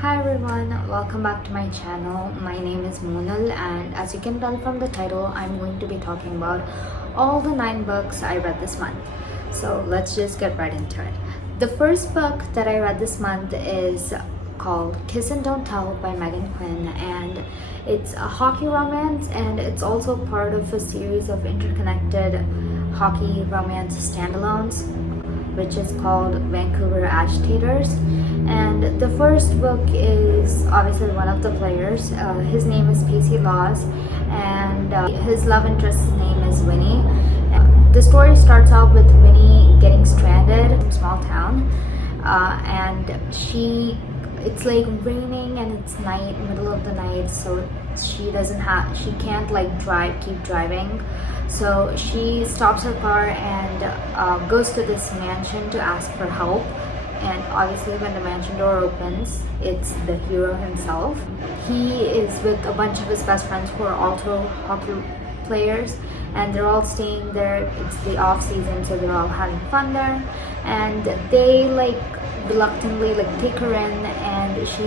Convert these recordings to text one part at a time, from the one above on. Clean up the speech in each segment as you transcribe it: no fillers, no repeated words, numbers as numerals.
Hi everyone, welcome back to my channel. My name is Monal, and as you can tell from the title, I'm going to be talking about all the 9 books I read this month. So let's just get right into it. The first book that I read this month is called Kiss and Don't Tell by Megan Quinn, and it's a hockey romance, and it's also part of a series of interconnected hockey romance standalones, which is called Vancouver Agitators. And the first book is obviously one of the players. His name is Pacey Laws, and his love interest's name is Winnie. And the story starts out with Winnie getting stranded in a small town, and it's like raining and it's night, middle of the night, so she can't like keep driving. So she stops her car and goes to this mansion to ask for help. And obviously when the mansion door opens, it's the hero himself. He is with a bunch of his best friends who are also hockey players, and they're all staying there. It's the off season, so they're all having fun there, and they reluctantly take her in, and she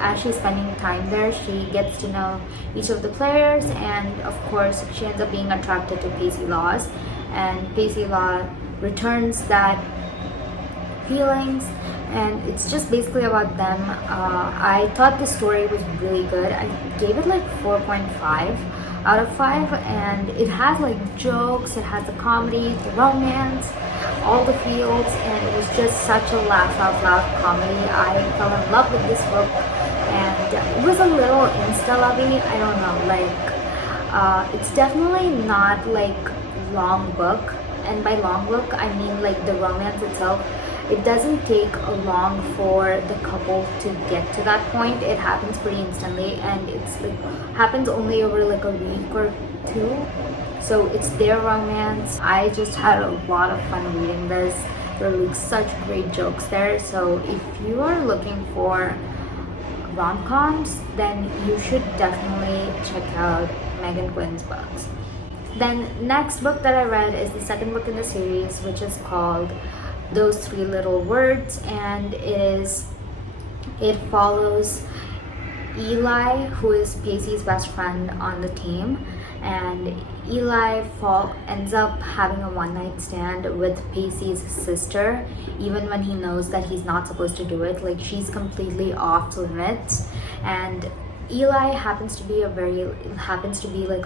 as she's spending time there, she gets to know each of the players, and of course she ends up being attracted to Pacey Laws, and Pacey Law returns that feelings, and it's just basically about them. I thought the story was really good. I gave it 4.5 out of 5, and it has jokes, it has the comedy, the romance, all the feels, and it was just such a laugh out loud comedy. I fell in love with this book, and it was a little insta-lovey. I don't know, it's definitely not long book, and by long book I mean the romance itself. It doesn't take long for the couple to get to that point. It happens pretty instantly, and it's happens only over a week or two. So it's their romance. I just had a lot of fun reading this. There are such great jokes there. So if you are looking for rom-coms, then you should definitely check out Megan Quinn's books. Then next book that I read is the second book in the series, which is called Those Three Little Words, and it follows Eli, who is Pacey's best friend on the team, and Eli ends up having a one-night stand with Pacey's sister, even when he knows that he's not supposed to do it. She's completely off limits, and Eli happens to be a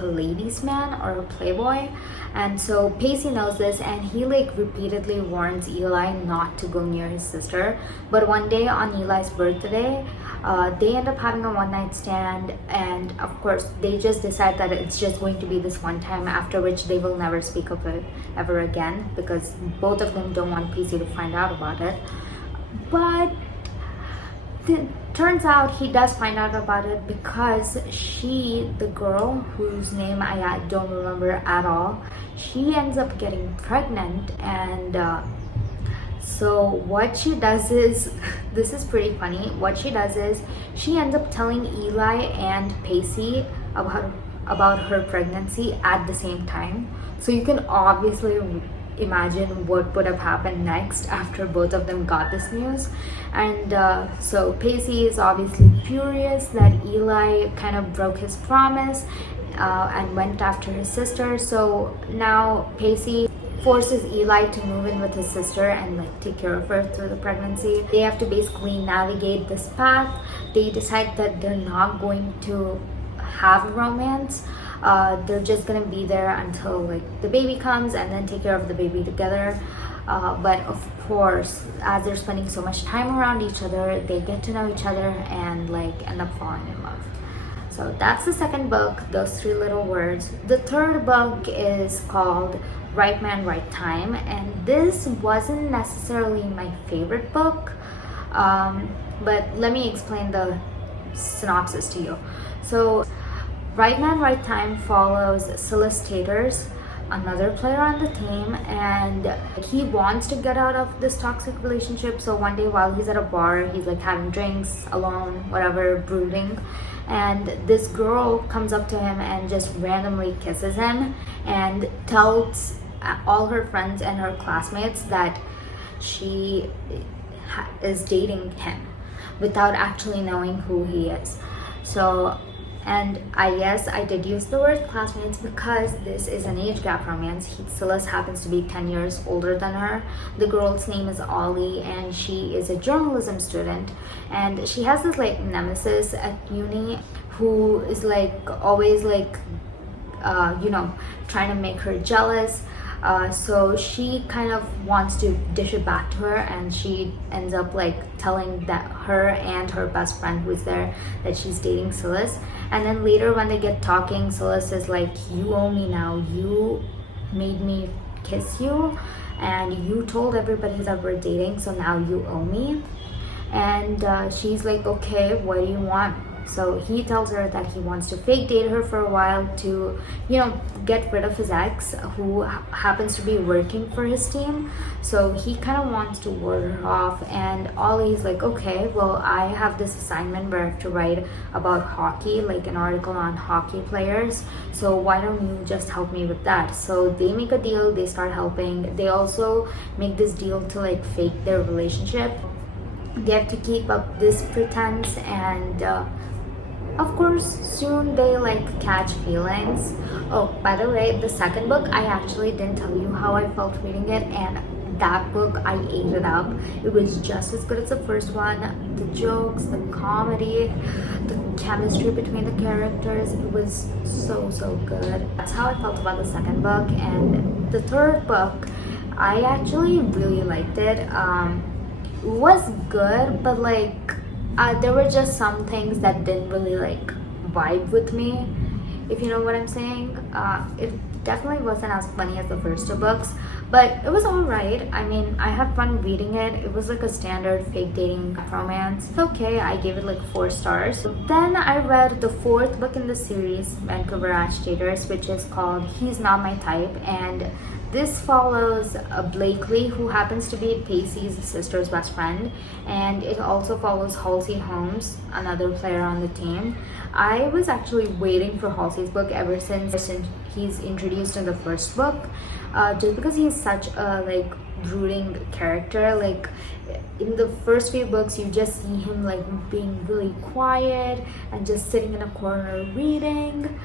ladies' man or a playboy, and so Pacey knows this, and he repeatedly warns Eli not to go near his sister. But one day on Eli's birthday, they end up having a one-night stand, and of course they just decide that it's just going to be this one time, after which they will never speak of it ever again, because both of them don't want Pacey to find out about it. But turns out he does find out about it, because the girl whose name I don't remember at all, she ends up getting pregnant, and so what she does is, this is pretty funny, what she does is she ends up telling Eli and Pacey about her pregnancy at the same time. So you can obviously imagine what would have happened next after both of them got this news. And so Pacey is obviously furious that Eli kind of broke his promise and went after his sister. So now Pacey forces Eli to move in with his sister and take care of her through the pregnancy. They have to basically navigate this path. They decide that they're not going to have a romance. They're just gonna be there until the baby comes, and then take care of the baby together. But of course, as they're spending so much time around each other, they get to know each other and end up falling in love. So that's the second book, Those Three Little Words. The third book is called Right Man, Right Time, and this wasn't necessarily my favorite book, but let me explain the synopsis to you. So Right Man, Right Time follows Silas Taters, another player on the team, and he wants to get out of this toxic relationship. So one day while he's at a bar, he's having drinks alone, whatever, brooding, and this girl comes up to him and just randomly kisses him and tells all her friends and her classmates that she is dating him. without actually knowing who he is. So, and yes, I did use the word classmates because this is an age gap romance. Celeste happens to be 10 years older than her. The girl's name is Ollie, and she is a journalism student. And she has this like nemesis at uni who is like always like, trying to make her jealous. So she kind of wants to dish it back to her, and she ends up like telling that her and her best friend who is there that she's dating Celeste. And then later when they get talking, Celeste is like, you owe me now. You made me kiss you, and you told everybody that we're dating, so now you owe me. And she's like, okay, what do you want? So he tells her that he wants to fake date her for a while to, get rid of his ex who happens to be working for his team. So he kind of wants to ward her off, and Ollie's like, okay, well, I have this assignment where I have to write about hockey, like an article on hockey players. So why don't you just help me with that? So they make a deal, they start helping. They also make this deal to like fake their relationship. They have to keep up this pretense, and of course soon they like catch feelings. Oh, by the way, the second book, I actually didn't tell you how I felt reading it, and that book, I ate it up. It was just as good as the first one. The jokes, the comedy, the chemistry between the characters, it was so good. That's how I felt about the second book. And the third book, I actually really liked it. It was good, but like there were just some things that didn't really like vibe with me, if you know what I'm saying. It definitely wasn't as funny as the first two books, but it was alright. I mean, I had fun reading it. It was like a standard fake dating romance. It's okay, I gave it like 4 stars. Then I read the fourth book in the series, Vancouver Agitators, which is called He's Not My Type, and this follows Blakely, who happens to be Pacey's sister's best friend, and it also follows Halsey Holmes, another player on the team. I was actually waiting for Halsey's book ever since he's introduced in the first book, just because he's such a like brooding character. Like in the first few books, you just see him like being really quiet and just sitting in a corner reading.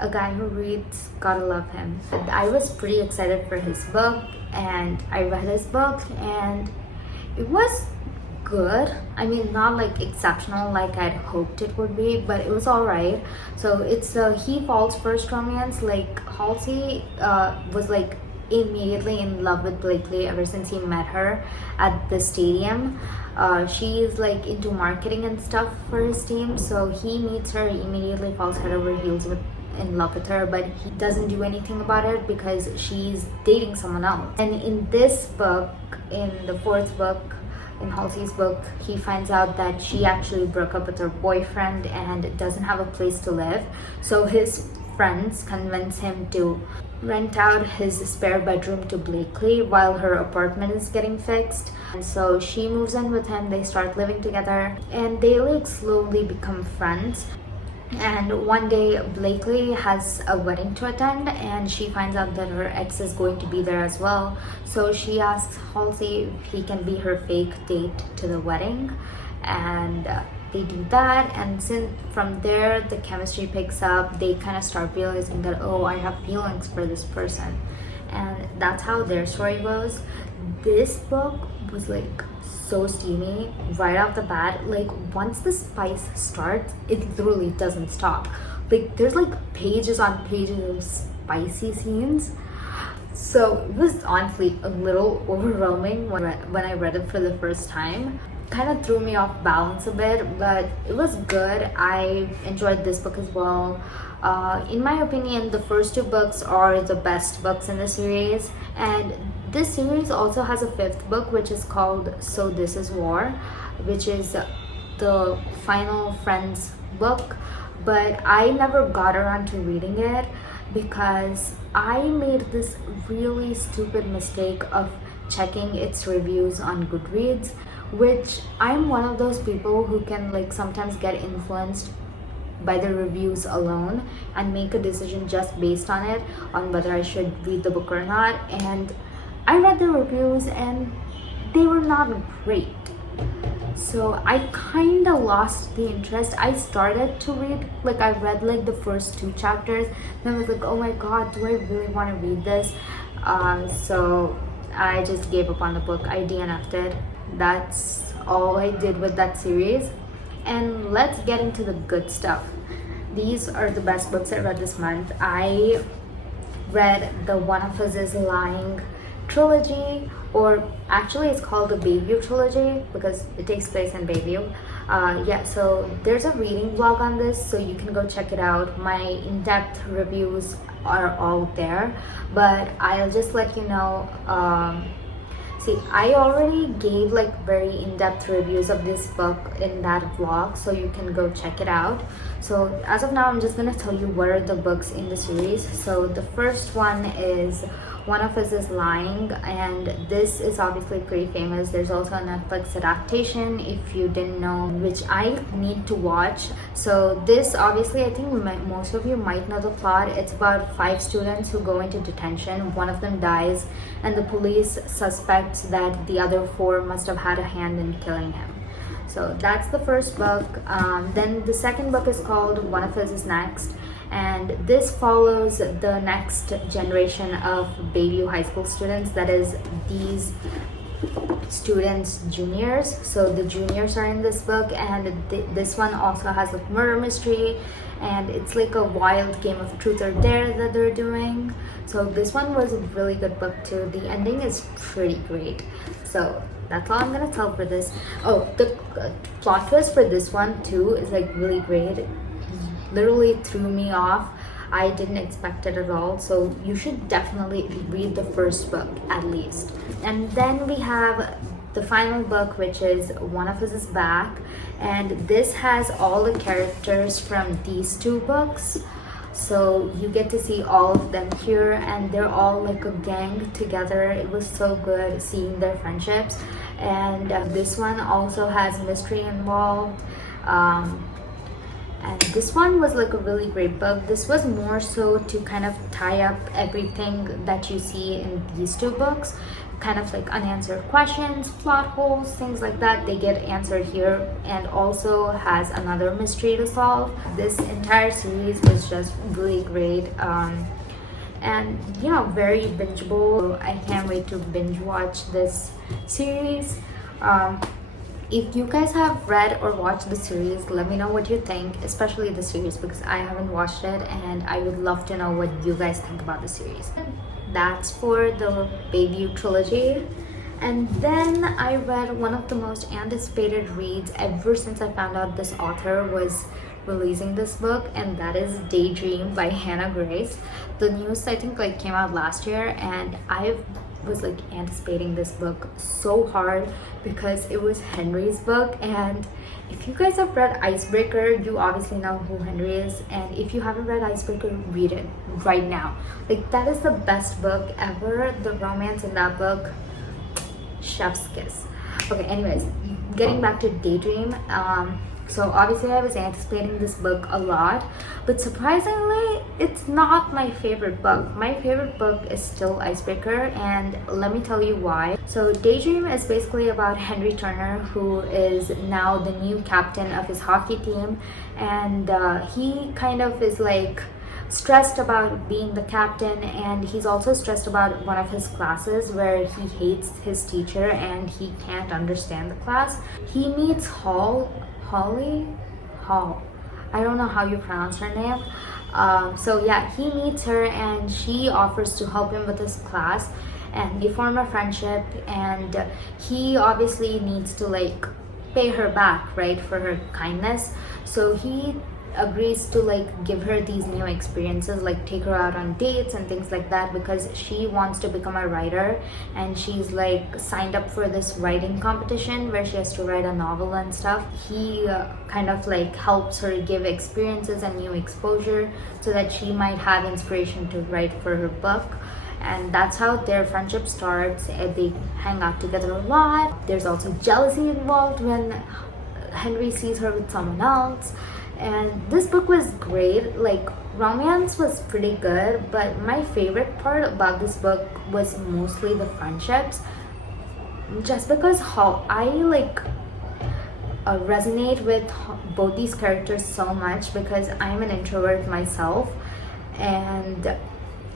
A guy who reads, gotta love him. I was pretty excited for his book, and I read his book, and it was good. I mean, not like exceptional like I'd hoped it would be, but it was alright. So it's He Fall's first romance. Like Halsey was like immediately in love with Blakely ever since he met her at the stadium. She's like into marketing and stuff for his team, so he meets her, immediately falls head over heels in love with her, but he doesn't do anything about it because she's dating someone else. And in this book, in the fourth book, in Halsey's book, he finds out that she actually broke up with her boyfriend and doesn't have a place to live. So his friends convince him to rent out his spare bedroom to Blakely while her apartment is getting fixed. And so she moves in with him, they start living together, and they like slowly become friends. And one day Blakely has a wedding to attend, and she finds out that her ex is going to be there as well. So she asks Halsey if he can be her fake date to the wedding, and they do that. And since from there the chemistry picks up, they kind of start realizing that, oh, I have feelings for this person, and that's how their story goes. This book was like so steamy right off the bat. Like once the spice starts, it literally doesn't stop. Like there's like pages on pages of spicy scenes. So it was honestly a little overwhelming when I read it for the first time. Kind of threw me off balance a bit, but it was good. I enjoyed this book as well. In my opinion, the first 2 books are the best books in the series, and this series also has a 5th book, which is called So This Is War, which is the final Friends book, but I never got around to reading it because I made this really stupid mistake of checking its reviews on Goodreads, which I'm one of those people who can like sometimes get influenced by the reviews alone and make a decision just based on it, on whether I should read the book or not. And I read the reviews and they were not great. So I kind of lost the interest. I started to read, like I read like the first two chapters, and I was like, oh my god, do I really want to read this? So I just gave up on the book. I DNF'd it. That's all I did with that series. And let's get into the good stuff. These are the best books I read this month. I read the One of Us is Lying trilogy, or actually it's called the Bayview trilogy because it takes place in Bayview. Yeah, so there's a reading blog on this, so you can go check it out. My in-depth reviews are all there, but I'll just let you know. See, I already gave like very in-depth reviews of this book in that vlog, so you can go check it out. So as of now, I'm just gonna tell you what are the books in the series. So the first one is One of Us is Lying, and this is obviously pretty famous. There's also a Netflix adaptation, if you didn't know, which I need to watch. So this, obviously, I think most of you might know the plot. It's about 5 students who go into detention. One of them dies, and the police suspects that the other 4 must have had a hand in killing him. So that's the first book. Then the second book is called One of Us is Next, and this follows the next generation of Bayview High School students. That is, these students juniors. So the juniors are in this book, and this one also has a murder mystery, and it's like a wild game of truth or dare that they're doing. So this one was a really good book too. The ending is pretty great. So that's all I'm gonna tell for this. Oh, the plot twist for this one too is like really great. It literally threw me off. I didn't expect it at all. So you should definitely read the first book at least. And then we have the final book, which is One of Us is Back, and this has all the characters from these 2 books. So you get to see all of them here, and they're all like a gang together. It was so good seeing their friendships. And this one also has mystery involved. And this one was like a really great book. This was more so to kind of tie up everything that you see in these 2 books, kind of like unanswered questions, plot holes, things like that. They get answered here, and also has another mystery to solve. This entire series was just really great, and you know, very bingeable. I can't wait to binge watch this series. If you guys have read or watched the series, let me know what you think, especially the series, because I haven't watched it and I would love to know what you guys think about the series. That's for the Bayview trilogy. And then I read one of the most anticipated reads ever since I found out this author was releasing this book, and that is Daydream by Hannah Grace. The news, I think, like came out last year, and I was like anticipating this book so hard because it was Henry's book. And if you guys have read Icebreaker, you obviously know who Henry is, and if you haven't read Icebreaker, read it right now. Like, that is the best book ever. The romance in that book, chef's kiss. Okay, anyways, getting back to Daydream. So obviously I was anticipating this book a lot, but surprisingly, it's not my favorite book. My favorite book is still Icebreaker, and let me tell you why. So Daydream is basically about Henry Turner, who is now the new captain of his hockey team, and he kind of is like stressed about being the captain, and he's also stressed about one of his classes where he hates his teacher and he can't understand the class. He meets Hall. I don't know how you pronounce her name. So yeah, he meets her and she offers to help him with his class, and they form a friendship, and he obviously needs to like pay her back, right, for her kindness. So he agrees to like give her these new experiences, like take her out on dates and things like that, because she wants to become a writer, and she's like signed up for this writing competition where she has to write a novel and stuff. He kind of like helps her give experiences and new exposure so that she might have inspiration to write for her book. And that's how their friendship starts. They hang out together a lot. There's also jealousy involved when Henry sees her with someone else. And this book was great. Like, romance was pretty good, but my favorite part about this book was mostly the friendships, just because how I like resonate with both these characters so much because I'm an introvert myself, and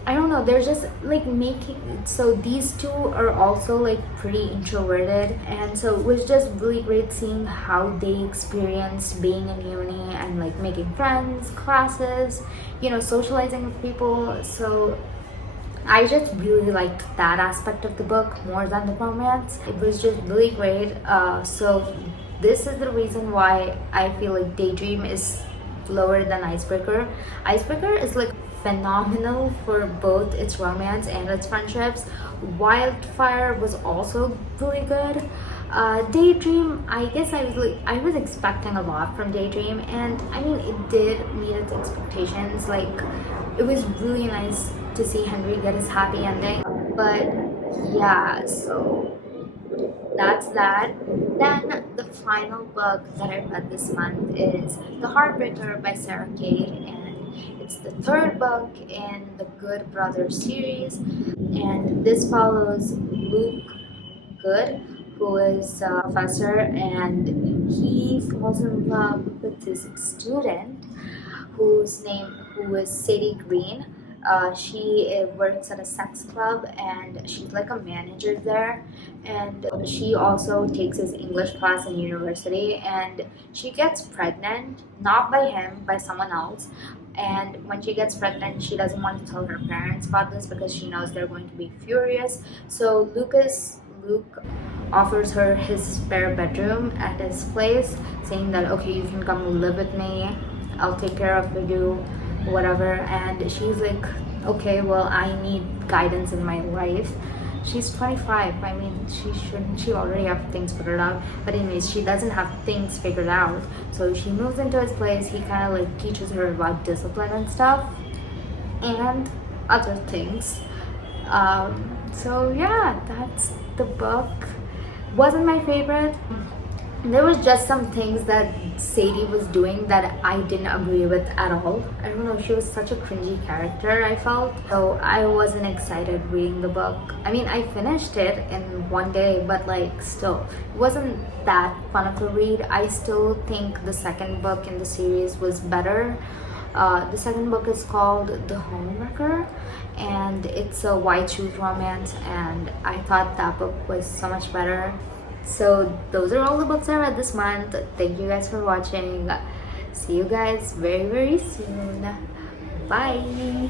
I don't know, they're just like making so these two are also like pretty introverted, and so it was just really great seeing how they experienced being in uni and like making friends, classes, socializing with people. So I just really liked that aspect of the book more than the romance. It was just really great. So this is the reason why I feel like Daydream is lower than Icebreaker. Icebreaker is like phenomenal for both its romance and its friendships. Wildfire was also really good. Daydream, I guess I was expecting a lot from Daydream, and I mean it did meet its expectations. Like it was really nice to see Henry get his happy ending. But yeah, so that's that. Then the final book that I read this month is The Heartbreaker by Sarah Kate, and it's the third book in the Good Brothers series. And this follows Luke Good, who is a professor, and he falls in love with his student who is Sadie Green. She works at a sex club, and she's like a manager there, and she also takes his English class in university, and she gets pregnant, not by him, by someone else. And when she gets pregnant, she doesn't want to tell her parents about this because she knows they're going to be furious. So Luke offers her his spare bedroom at his place, saying that okay, you can come live with me, I'll take care of you, whatever. And she's like, okay, well, I need guidance in my life. She's 25. I mean, she already have things figured out. But anyways, she doesn't have things figured out. So she moves into his place. He kind of like teaches her about discipline and stuff, and other things. So yeah, that's the book. Wasn't my favorite. There was just some things that Sadie was doing that I didn't agree with at all. I don't know, she was such a cringy character, I felt. So I wasn't excited reading the book. I mean, I finished it in one day, but like still, it wasn't that fun of a read. I still think the second book in the series was better. The second book is called The Homewrecker, and it's a white shoes romance, and I thought that book was so much better. So those are all the books I read this month. Thank you guys for watching. See you guys very soon. Bye.